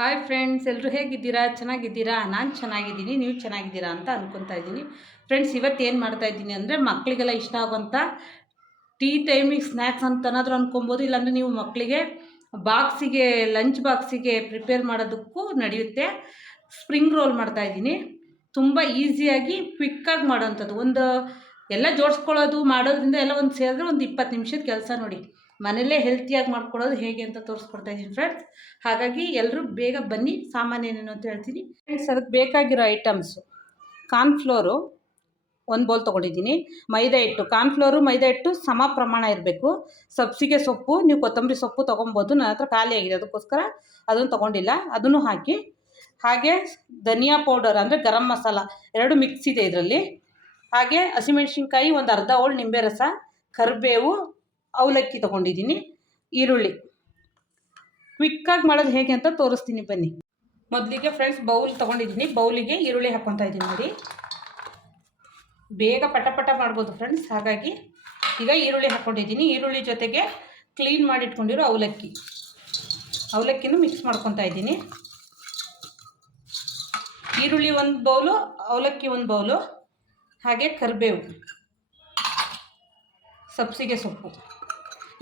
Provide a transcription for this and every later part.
Hi friends, ಎಲ್ಲರೂ ಹೇಗಿದ್ದೀರಾ? ಚೆನ್ನಾಗಿದ್ದೀರಾ? ನಾನು ಚೆನ್ನಾಗಿದ್ದೀನಿ, ನೀವು ಚೆನ್ನಾಗಿದ್ದೀರಾ ಅಂತ ಅಂದ್ಕೊತಾ ಇದ್ದೀನಿ. ಫ್ರೆಂಡ್ಸ್, ಇವತ್ತು ಏನು ಮಾಡ್ತಾಯಿದ್ದೀನಿ ಅಂದರೆ, ಮಕ್ಕಳಿಗೆಲ್ಲ ಇಷ್ಟ ಆಗುವಂಥ ಟೀ ಟೈಮಿಗೆ ಸ್ನ್ಯಾಕ್ಸ್ ಅಂತನಾದರೂ ಅಂದ್ಕೊಬೋದು. ಇಲ್ಲಾಂದರೆ ನೀವು ಮಕ್ಕಳಿಗೆ ಬಾಕ್ಸಿಗೆ, ಲಂಚ್ ಬಾಕ್ಸಿಗೆ ಪ್ರಿಪೇರ್ ಮಾಡೋದಕ್ಕೂ ನಡೆಯುತ್ತೆ. ಸ್ಪ್ರಿಂಗ್ ರೋಲ್ ಮಾಡ್ತಾಯಿದ್ದೀನಿ. ತುಂಬ ಈಸಿಯಾಗಿ ಕ್ವಿಕ್ಕಾಗಿ ಮಾಡೋವಂಥದ್ದು. ಎಲ್ಲ ಜೋಡಿಸ್ಕೊಳ್ಳೋದು ಮಾಡೋದ್ರಿಂದ ಎಲ್ಲ ಒಂದು ಸೇರಿದ್ರೆ ಒಂದು 20 ನಿಮಿಷದ ಕೆಲಸ ನೋಡಿ. ಮನೆಯಲ್ಲೇ ಹೆಲ್ತಿಯಾಗಿ ಮಾಡ್ಕೊಳ್ಳೋದು ಹೇಗೆ ಅಂತ ತೋರಿಸ್ಕೊಡ್ತಾ ಇದ್ದೀನಿ ಫ್ರೆಂಡ್ಸ್. ಹಾಗಾಗಿ ಎಲ್ಲರೂ ಬೇಗ ಬನ್ನಿ. ಸಾಮಾನು ಏನೇನು ಅಂತ ಹೇಳ್ತೀನಿ ಫ್ರೆಂಡ್ಸ್. ಅದಕ್ಕೆ ಬೇಕಾಗಿರೋ ಐಟಮ್ಸು: ಕಾರ್ನ್ಫ್ಲೋರು 1 ಬೌಲ್ ತೊಗೊಂಡಿದ್ದೀನಿ. ಮೈದಾ ಹಿಟ್ಟು, ಕಾರ್ನ್ಫ್ಲೋರು ಮೈದಾ ಹಿಟ್ಟು ಸಮ ಪ್ರಮಾಣ ಇರಬೇಕು. ಸಬ್ಸಿಗೆ ಸೊಪ್ಪು, ನೀವು ಕೊತ್ತಂಬರಿ ಸೊಪ್ಪು ತೊಗೊಬೋದು. ನನ್ನ ಹತ್ರ ಖಾಲಿಯಾಗಿದೆ, ಅದಕ್ಕೋಸ್ಕರ ಅದನ್ನು ತೊಗೊಂಡಿಲ್ಲ. ಅದನ್ನು ಹಾಕಿ, ಹಾಗೆ ಧನಿಯಾ ಪೌಡರ್ ಅಂದರೆ ಗರಂ ಮಸಾಲ 2 ಮಿಕ್ಸ್ ಇದೆ ಇದರಲ್ಲಿ. ಹಾಗೆ ಹಸಿಮೆಣ್ಸಿನ್ಕಾಯಿ, ಒಂದು ಅರ್ಧ ಹೋಳು ನಿಂಬೆ ರಸ, ಕರಿಬೇವು, ಅವಲಕ್ಕಿ ತೊಗೊಂಡಿದ್ದೀನಿ, ಈರುಳ್ಳಿ. ಕ್ವಿಕ್ಕಾಗಿ ಮಾಡೋದು ಹೇಗೆ ಅಂತ ತೋರಿಸ್ತೀನಿ ಬನ್ನಿ. ಮೊದಲಿಗೆ ಫ್ರೆಂಡ್ಸ್ ಬೌಲ್ ತೊಗೊಂಡಿದ್ದೀನಿ. ಬೌಲಿಗೆ ಈರುಳ್ಳಿ ಹಾಕ್ಕೊತಾ ಇದ್ದೀನಿ ನೋಡಿ. ಬೇಗ ಪಟ ಮಾಡ್ಬೋದು ಫ್ರೆಂಡ್ಸ್. ಹಾಗಾಗಿ ಈಗ ಈರುಳ್ಳಿ ಹಾಕ್ಕೊಂಡಿದ್ದೀನಿ. ಈರುಳ್ಳಿ ಜೊತೆಗೆ ಕ್ಲೀನ್ ಮಾಡಿ ಇಟ್ಕೊಂಡಿರೋ ಅವಲಕ್ಕಿನೂ ಮಿಕ್ಸ್ ಮಾಡ್ಕೊತಾ ಇದ್ದೀನಿ. ಈರುಳ್ಳಿ 1 ಬೌಲು, ಅವಲಕ್ಕಿ 1 ಬೌಲು, ಹಾಗೆ ಕರಿಬೇವು, ಸಬ್ಸಿಗೆ ಸೊಪ್ಪು.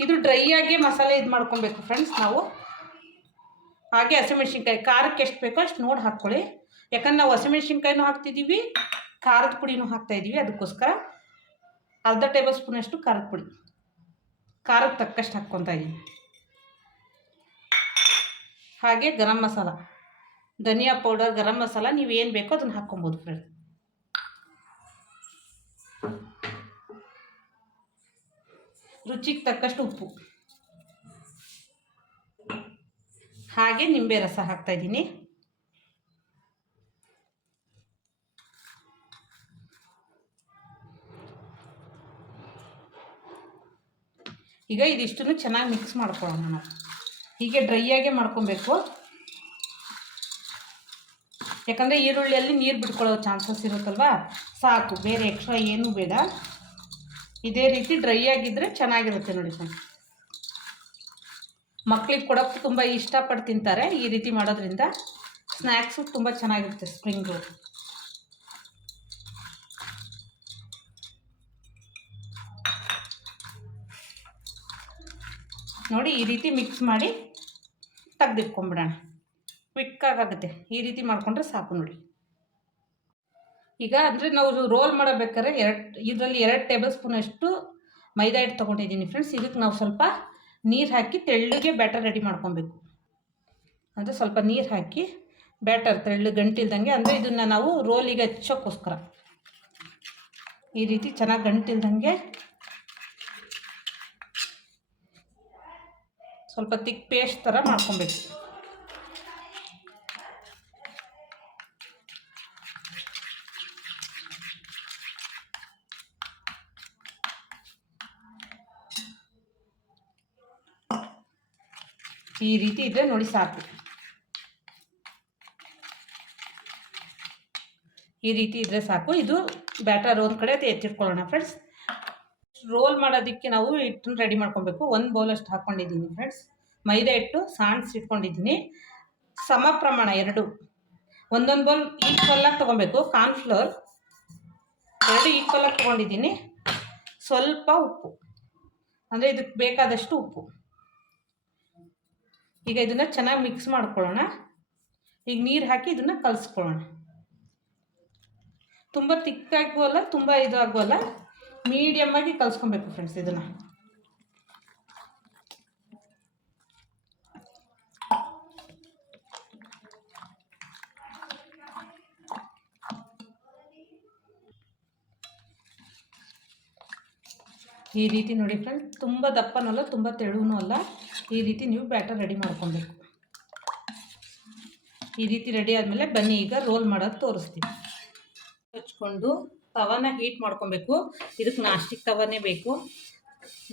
ಇದು ಡ್ರೈ ಆಗಿ ಮಸಾಲೆ ಇದು ಮಾಡ್ಕೊಬೇಕು ಫ್ರೆಂಡ್ಸ್ ನಾವು. ಹಾಗೆ ಹಸಿಮೆಣ್ಸಿನ್ಕಾಯಿ, ಖಾರಕ್ಕೆ ಎಷ್ಟು ಬೇಕೋ ಅಷ್ಟು ನೋಡಿ ಹಾಕ್ಕೊಳ್ಳಿ. ಯಾಕಂದ್ರೆ ನಾವು ಹಸಿಮೆಣ್ಸಿನ್ಕಾಯಿನೂ ಹಾಕ್ತಿದ್ದೀವಿ, ಖಾರದ ಪುಡಿನೂ ಹಾಕ್ತಾಯಿದ್ದೀವಿ. ಅದಕ್ಕೋಸ್ಕರ ಅರ್ಧ ಟೇಬಲ್ ಸ್ಪೂನಷ್ಟು ಖಾರದ ಪುಡಿ, ಖಾರಕ್ಕೆ ತಕ್ಕಷ್ಟು ಹಾಕ್ಕೊತಾ ಇದ್ದೀನಿ. ಹಾಗೆ ಗರಂ ಮಸಾಲ, ಧನಿಯಾ ಪೌಡರ್, ಗರಂ ಮಸಾಲ ನೀವು ಏನು ಬೇಕೋ ಅದನ್ನು ಹಾಕ್ಕೊಬೋದು ಫ್ರೆಂಡ್ಸ್. ರುಚಿಗೆ ತಕ್ಕಷ್ಟು ಉಪ್ಪು, ಹಾಗೆ ನಿಂಬೆ ರಸ ಹಾಕ್ತಾಯಿದ್ದೀನಿ. ಈಗ ಇದಿಷ್ಟನ್ನು ಚೆನ್ನಾಗಿ ಮಿಕ್ಸ್ ಮಾಡ್ಕೊಳ್ಳೋಣ ನಾವು. ಹೀಗೆ ಡ್ರೈಯಾಗೆ ಮಾಡ್ಕೊಬೇಕು. ಯಾಕಂದರೆ ಈರುಳ್ಳಿಯಲ್ಲಿ ನೀರು ಬಿಟ್ಕೊಳ್ಳೋ ಚಾನ್ಸಸ್ ಇರುತ್ತಲ್ವ. ಸಾಕು, ಬೇರೆ ಎಕ್ಸ್ಟ್ರಾ ಏನೂ ಬೇಡ. ಇದೇ ರೀತಿ ಡ್ರೈ ಆಗಿದ್ದರೆ ಚೆನ್ನಾಗಿರುತ್ತೆ ನೋಡಿ ಸರ್. ಮಕ್ಕಳಿಗೆ ಕೊಡೋಕ್ಕೂ ತುಂಬ ಇಷ್ಟಪಟ್ಟು ತಿಂತಾರೆ. ಈ ರೀತಿ ಮಾಡೋದ್ರಿಂದ ಸ್ನ್ಯಾಕ್ಸು ತುಂಬ ಚೆನ್ನಾಗಿರುತ್ತೆ. ಸ್ಪ್ರಿಂಗ್ ರೋಲ್ ನೋಡಿ, ಈ ರೀತಿ ಮಿಕ್ಸ್ ಮಾಡಿ ತೆಗೆದಿಟ್ಕೊಂಡ್ಬಿಡೋಣ. ಕ್ವಿಕ್ಕಾಗುತ್ತೆ. ಈ ರೀತಿ ಮಾಡಿಕೊಂಡ್ರೆ ಸಾಕು ನೋಡಿ. ಈಗ ಅಂದರೆ ನಾವು ರೋಲ್ ಮಾಡಬೇಕಾದ್ರೆ ಇದರಲ್ಲಿ 2 ಟೇಬಲ್ ಸ್ಪೂನಷ್ಟು ಮೈದಾ ಹಿಟ್ಟು ತೊಗೊಂಡಿದ್ದೀನಿ ಫ್ರೆಂಡ್ಸ್. ಇದಕ್ಕೆ ನಾವು ಸ್ವಲ್ಪ ನೀರು ಹಾಕಿ ತೆಳ್ಳಗೆ ಬ್ಯಾಟರ್ ರೆಡಿ ಮಾಡ್ಕೊಬೇಕು. ಅಂದರೆ ಸ್ವಲ್ಪ ನೀರು ಹಾಕಿ ಬ್ಯಾಟರ್ ಗಂಟಿಲ್ದಂಗೆ, ಅಂದರೆ ಇದನ್ನು ನಾವು ರೋಲಿಗೆ ಹಚ್ಚೋಕ್ಕೋಸ್ಕರ ಈ ರೀತಿ ಚೆನ್ನಾಗಿ ಗಂಟಿಲ್ದಂಗೆ ಸ್ವಲ್ಪ ತಿಕ್ ಪೇಸ್ಟ್ ಥರ ಮಾಡ್ಕೊಬೇಕು. ಈ ರೀತಿ ಇದ್ದರೆ ನೋಡಿ ಸಾಕು. ಈ ರೀತಿ ಇದ್ದರೆ ಸಾಕು. ಇದು ಬ್ಯಾಟರ್ ಒಂದು ಕಡೆ ಎತ್ತಿಟ್ಕೊಳ್ಳೋಣ ಫ್ರೆಂಡ್ಸ್. ರೋಲ್ ಮಾಡೋದಕ್ಕೆ ನಾವು ಹಿಟ್ಟನ್ನು ರೆಡಿ ಮಾಡ್ಕೊಬೇಕು. 1 ಬೌಲಷ್ಟು ಹಾಕ್ಕೊಂಡಿದ್ದೀನಿ ಫ್ರೆಂಡ್ಸ್. ಮೈದಾ ಹಿಟ್ಟು ಸಾಣಿಸಿ ಇಟ್ಕೊಂಡಿದ್ದೀನಿ. ಸಮ ಪ್ರಮಾಣ 2, 1 ಬೌಲ್ ಈಕ್ವಲಾಗಿ ತೊಗೊಬೇಕು. ಕಾರ್ನ್ಫ್ಲೋರ್ 2 ಈಕ್ವಲಾಗಿ ತೊಗೊಂಡಿದ್ದೀನಿ. ಸ್ವಲ್ಪ ಉಪ್ಪು, ಅಂದರೆ ಇದಕ್ಕೆ ಬೇಕಾದಷ್ಟು ಉಪ್ಪು. ಈಗ ಇದನ್ನು ಚೆನ್ನಾಗಿ ಮಿಕ್ಸ್ ಮಾಡ್ಕೊಳ್ಳೋಣ. ಈಗ ನೀರು ಹಾಕಿ ಇದನ್ನು ಕಲಿಸ್ಕೊಳ್ಳೋಣ. ತುಂಬ ತಿಕ್ಕಾಗುವಲ್ಲ, ತುಂಬ ಇದು ಆಗುವಲ್ಲ, ಮೀಡಿಯಮ್ಮಾಗಿ ಕಲಿಸ್ಕೊಬೇಕು ಫ್ರೆಂಡ್ಸ್. ಇದನ್ನು ಈ ರೀತಿ ನೋಡಿ ಫ್ರೆಂಡ್ಸ್. ತುಂಬ ದಪ್ಪನೂ ಅಲ್ಲ, ತುಂಬ ತೆಳುವೂ ಅಲ್ಲ. ಈ ರೀತಿ ನೀವು ಬ್ಯಾಟರ್ ರೆಡಿ ಮಾಡ್ಕೊಬೇಕು. ಈ ರೀತಿ ರೆಡಿ ಆದಮೇಲೆ ಬನ್ನಿ ಈಗ ರೋಲ್ ಮಾಡೋದು ತೋರಿಸ್ತೀನಿ. ಹಚ್ಕೊಂಡು ತವಾನ ಹೀಟ್ ಮಾಡ್ಕೊಬೇಕು. ಇದಕ್ಕೆ ನಾಸ್ಟಿಕ್ ತವಾನೇ ಬೇಕು.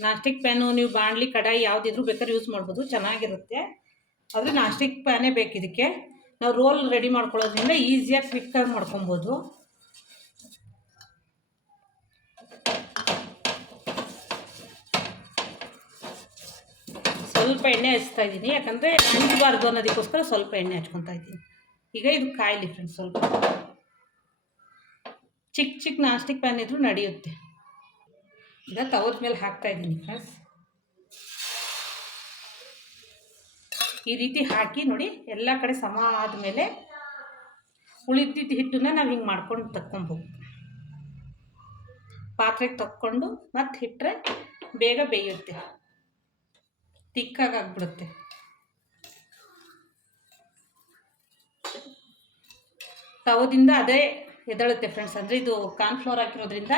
ನಾಸ್ಟಿಕ್ ಪ್ಯಾನು, ನೀವು ಬಾಣಲಿ, ಕಡಾಯಿ ಯಾವುದಿದ್ರೂ ಬೇಕಾದ್ರೆ ಯೂಸ್ ಮಾಡ್ಬೋದು, ಚೆನ್ನಾಗಿರುತ್ತೆ. ಆದರೆ ನಾಸ್ಟಿಕ್ ಪ್ಯಾನೇ ಬೇಕು ಇದಕ್ಕೆ. ನಾವು ರೋಲ್ ರೆಡಿ ಮಾಡ್ಕೊಳ್ಳೋದ್ರಿಂದ ಈಸಿಯಾಗಿ ಕ್ವಿಕ್ಕಾಗಿ ಮಾಡ್ಕೊಬೋದು. ಸ್ವಲ್ಪ ಎಣ್ಣೆ ಹಚ್ತಾ ಇದ್ದೀನಿ, ಯಾಕಂದರೆ ಅಂಟಬಾರ್ದು ಅನ್ನೋದಕ್ಕೋಸ್ಕರ ಸ್ವಲ್ಪ ಎಣ್ಣೆ ಹಚ್ಕೊತಾ ಇದ್ದೀನಿ. ಈಗ ಇದು ಕಾಯಲಿ ಫ್ರೆಂಡ್ಸ್. ಸ್ವಲ್ಪ ಚಿಕ್ಕ ನಾನ್ ಸ್ಟಿಕ್ ಪ್ಯಾನ್ ಇದ್ರೂ ನಡೆಯುತ್ತೆ. ಈಗ ತವದ ಮೇಲೆ ಹಾಕ್ತಾ ಇದ್ದೀನಿ ಫ್ರೆಂಡ್ಸ್. ಈ ರೀತಿ ಹಾಕಿ ನೋಡಿ, ಎಲ್ಲ ಕಡೆ ಸಮ ಆದಮೇಲೆ ಉಳಿದಿದ್ದ ಹಿಟ್ಟನ್ನ ನಾವು ಹಿಂಗೆ ಮಾಡ್ಕೊಂಡು ತಕ್ಕೊಬೋದು. ಪಾತ್ರೆಗೆ ತಕ್ಕೊಂಡು ಮತ್ತೆ ಇಟ್ಟರೆ ಬೇಗ ಬೇಯುತ್ತೆ, ತಿಕ್ಕಾಗಿ ಆಗ್ಬಿಡುತ್ತೆ. ತವದಿಂದ ಅದೇ ಎದಳುತ್ತೆ ಫ್ರೆಂಡ್ಸ್. ಅಂದರೆ ಇದು ಕಾರ್ನ್ಫ್ಲೋರ್ ಹಾಕಿರೋದ್ರಿಂದ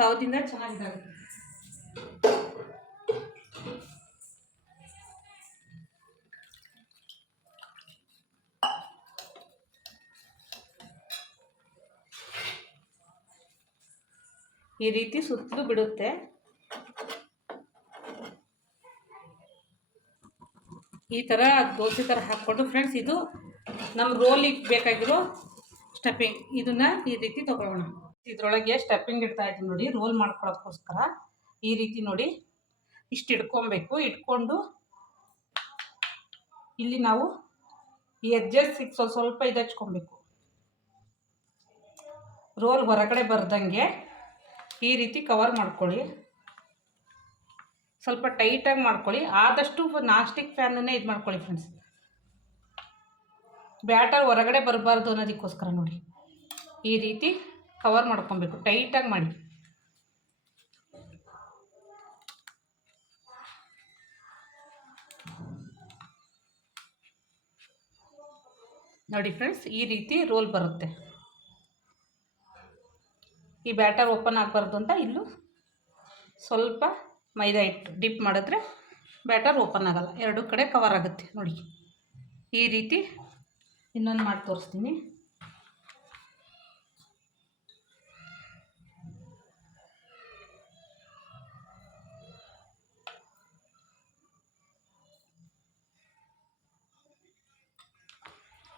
ತವದಿಂದ ಚೆನ್ನಾಗಿರುತ್ತೆ. ಈ ರೀತಿ ಸುತ್ತಲೂ ಬಿಡುತ್ತೆ. ಈ ಥರ ದೋಸೆ ಥರ ಹಾಕ್ಕೊಂಡು ಫ್ರೆಂಡ್ಸ್, ಇದು ನಮ್ಮ ರೋಲಿಗೆ ಬೇಕಾಗಿರೋ ಸ್ಟಫಿಂಗ್. ಇದನ್ನು ಈ ರೀತಿ ತೊಗೊಳ್ಳೋಣ. ಇದರೊಳಗೆ ಸ್ಟಫಿಂಗ್ ಇಡ್ತಾ ಇದ್ದೀನಿ ನೋಡಿ, ರೋಲ್ ಮಾಡ್ಕೊಳ್ಳೋಕ್ಕೋಸ್ಕರ. ಈ ರೀತಿ ನೋಡಿ ಇಷ್ಟು ಇಟ್ಕೊಬೇಕು. ಇಟ್ಕೊಂಡು ಇಲ್ಲಿ ನಾವು ಈ ಎಡ್ಜಸ್ ಸ್ವಲ್ಪ ಇದು ಹಚ್ಕೊಬೇಕು, ರೋಲ್ ಹೊರಗಡೆ ಬರ್ದಂಗೆ ಈ ರೀತಿ ಕವರ್ ಮಾಡ್ಕೊಳ್ಳಿ. ಸ್ವಲ್ಪ ಟೈಟಾಗಿ ಮಾಡ್ಕೊಳ್ಳಿ. ಆದಷ್ಟು ನಾನ್ ಸ್ಟಿಕ್ ಪ್ಯಾನನ್ನೇ ಇದು ಮಾಡ್ಕೊಳ್ಳಿ ಫ್ರೆಂಡ್ಸ್. ಬ್ಯಾಟರ್ ಹೊರಗಡೆ ಬರಬಾರ್ದು ಅನ್ನೋದಕ್ಕೋಸ್ಕರ ನೋಡಿ ಈ ರೀತಿ ಕವರ್ ಮಾಡ್ಕೊಬೇಕು, ಟೈಟಾಗಿ ಮಾಡಿ. ನೋಡಿ ಫ್ರೆಂಡ್ಸ್, ಈ ರೀತಿ ರೋಲ್ ಬರುತ್ತೆ. ಈ ಬ್ಯಾಟರ್ ಓಪನ್ ಆಗಬಾರ್ದು ಅಂತ ಇಲ್ಲೂ ಸ್ವಲ್ಪ ಮೈದಾ ಹಿಟ್ಟು ಡಿಪ್ ಮಾಡಿದ್ರೆ ಬ್ಯಾಟರ್ ಓಪನ್ ಆಗಲ್ಲ, ಎರಡೂ ಕಡೆ ಕವರ್ ಆಗುತ್ತೆ. ನೋಡಿ ಈ ರೀತಿ ಇನ್ನೊಂದು ಮಾಡಿ ತೋರಿಸ್ತೀನಿ.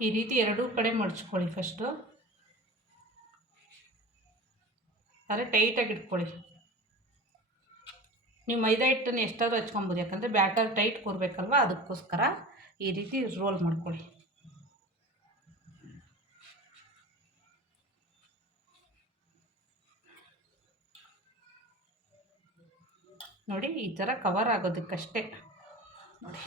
ಈ ರೀತಿ ಎರಡೂ ಕಡೆ ಮಡ್ಚ್ಕೊಳ್ಳಿ ಫಸ್ಟು. ಆದರೆ ಟೈಟಾಗಿ ಇಟ್ಕೊಳ್ಳಿ. ನೀವು ಮೈದಾ ಹಿಟ್ಟನ್ನು ಎಷ್ಟಾದರೂ ಹಚ್ಕೊಬೋದು, ಯಾಕಂದರೆ ಬ್ಯಾಟರ್ ಟೈಟ್ ಕೂರಬೇಕಲ್ವ, ಅದಕ್ಕೋಸ್ಕರ ಈ ರೀತಿ ರೋಲ್ ಮಾಡ್ಕೊಳ್ಳಿ. ನೋಡಿ ಈ ಥರ ಕವರ್ ಆಗೋದಕ್ಕಷ್ಟೇ. ನೋಡಿ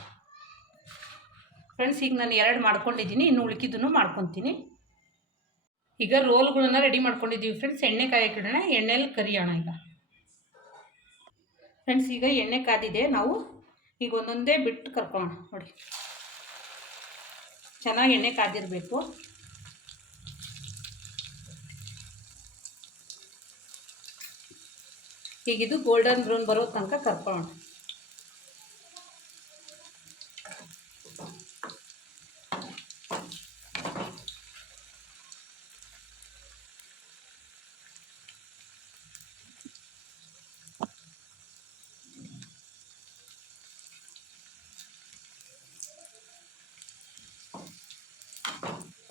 ಫ್ರೆಂಡ್ಸ್, ಈಗ ನಾನು 2 ಮಾಡ್ಕೊಂಡಿದ್ದೀನಿ, ಇನ್ನು ಉಳ್ಕಿದ್ದನ್ನು ಮಾಡ್ಕೊತೀನಿ. ಈಗ ರೋಲ್ಗಳನ್ನ ರೆಡಿ ಮಾಡ್ಕೊಂಡಿದ್ದೀವಿ ಫ್ರೆಂಡ್ಸ್. ಎಣ್ಣೆ ಕಾಯಕ್ಕಿಡೋಣ, ಎಣ್ಣೆಯಲ್ಲಿ ಕರಿಯೋಣ. ಈಗ ಫ್ರೆಂಡ್ಸ್, ಈಗ ಎಣ್ಣೆ ಕಾದಿದೆ. ನಾವು ಈಗ ಒಂದೊಂದೇ ಬಿಟ್ಟು ಕರ್ಕೊಳ್ಳೋಣ. ನೋಡಿ ಚೆನ್ನಾಗಿ ಎಣ್ಣೆ ಕಾದಿರಬೇಕು. ಈಗಿದು ಗೋಲ್ಡನ್ ಬ್ರೌನ್ ಬರೋ ತನಕ ಕರ್ಕೊಳ್ಳೋಣ.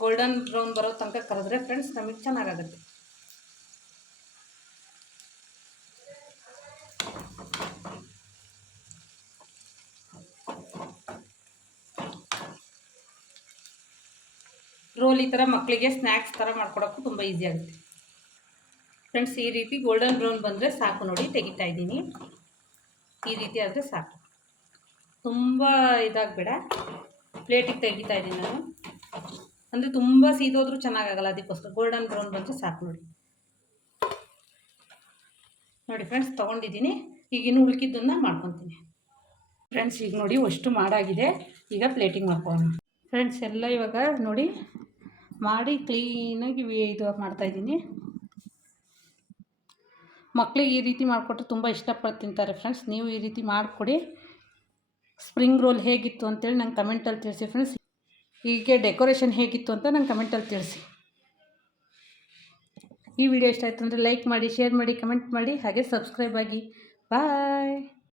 ಗೋಲ್ಡನ್ ಬ್ರೌನ್ ಬರೋ ತನಕ ಕರೆದ್ರೆ ಫ್ರೆಂಡ್ಸ್ ನಮಗೆ ಚೆನ್ನಾಗಾಗುತ್ತೆ. ರೋಲ್ ಈ ಥರ ಮಕ್ಕಳಿಗೆ ಸ್ನ್ಯಾಕ್ಸ್ ಥರ ಮಾಡ್ಕೊಡೋಕ್ಕೂ ತುಂಬ ಈಸಿ ಆಗುತ್ತೆ ಫ್ರೆಂಡ್ಸ್. ಈ ರೀತಿ ಗೋಲ್ಡನ್ ಬ್ರೌನ್ ಬಂದರೆ ಸಾಕು. ನೋಡಿ ತೆಗಿತಾ ಇದ್ದೀನಿ. ಈ ರೀತಿ ಆದರೆ ಸಾಕು, ತುಂಬ ಇದಾಗಬೇಡ. ಪ್ಲೇಟಿಗೆ ತೆಗಿತಾ ಇದ್ದೀನಿ ನಾನು, ಅಂದರೆ ತುಂಬ ಸೀದೋದ್ರೂ ಚೆನ್ನಾಗಾಗಲ್ಲ, ಅದಕ್ಕೋಸ್ಕರ ಗೋಲ್ಡನ್ ಬ್ರೌನ್ ಬಂದರೆ ಸಾಕು. ನೋಡಿ ನೋಡಿ ಫ್ರೆಂಡ್ಸ್, ತೊಗೊಂಡಿದ್ದೀನಿ. ಈಗಿನ್ನು ಉಳ್ಕಿದ್ದನ್ನು ಮಾಡ್ಕೊತೀನಿ ಫ್ರೆಂಡ್ಸ್. ಈಗ ನೋಡಿ ಅಷ್ಟು ಮಾಡಾಗಿದೆ. ಈಗ ಪ್ಲೇಟಿಂಗ್ ಮಾಡ್ಕೊಳ್ಳೋಣ ಫ್ರೆಂಡ್ಸ್. ಎಲ್ಲ ಇವಾಗ ನೋಡಿ ಮಾಡಿ ಕ್ಲೀನಾಗಿ ಇದು ಮಾಡ್ತಾಯಿದ್ದೀನಿ. ಮಕ್ಕಳಿಗೆ ಈ ರೀತಿ ಮಾಡಿಕೊಟ್ರೆ ತುಂಬ ಇಷ್ಟಪಟ್ಟು ತಿಂತಾರೆ ಫ್ರೆಂಡ್ಸ್. ನೀವು ಈ ರೀತಿ ಮಾಡಿಕೊಡಿ. ಸ್ಪ್ರಿಂಗ್ ರೋಲ್ ಹೇಗಿತ್ತು ಅಂತೇಳಿ ನಂಗೆ ಕಮೆಂಟಲ್ಲಿ ತಿಳಿಸಿ ಫ್ರೆಂಡ್ಸ್. ಹೀಗೆ ಡೆಕೋರೇಷನ್ ಹೇಗಿತ್ತು ಅಂತ ನಂಗೆ ಕಮೆಂಟಲ್ಲಿ ತಿಳಿಸಿ. ಈ ವಿಡಿಯೋ ಇಷ್ಟ ಆಯಿತು ಅಂದರೆ ಲೈಕ್ ಮಾಡಿ, ಶೇರ್ ಮಾಡಿ, ಕಮೆಂಟ್ ಮಾಡಿ, ಹಾಗೆ ಸಬ್ಸ್ಕ್ರೈಬ್ ಆಗಿ. ಬಾಯ್.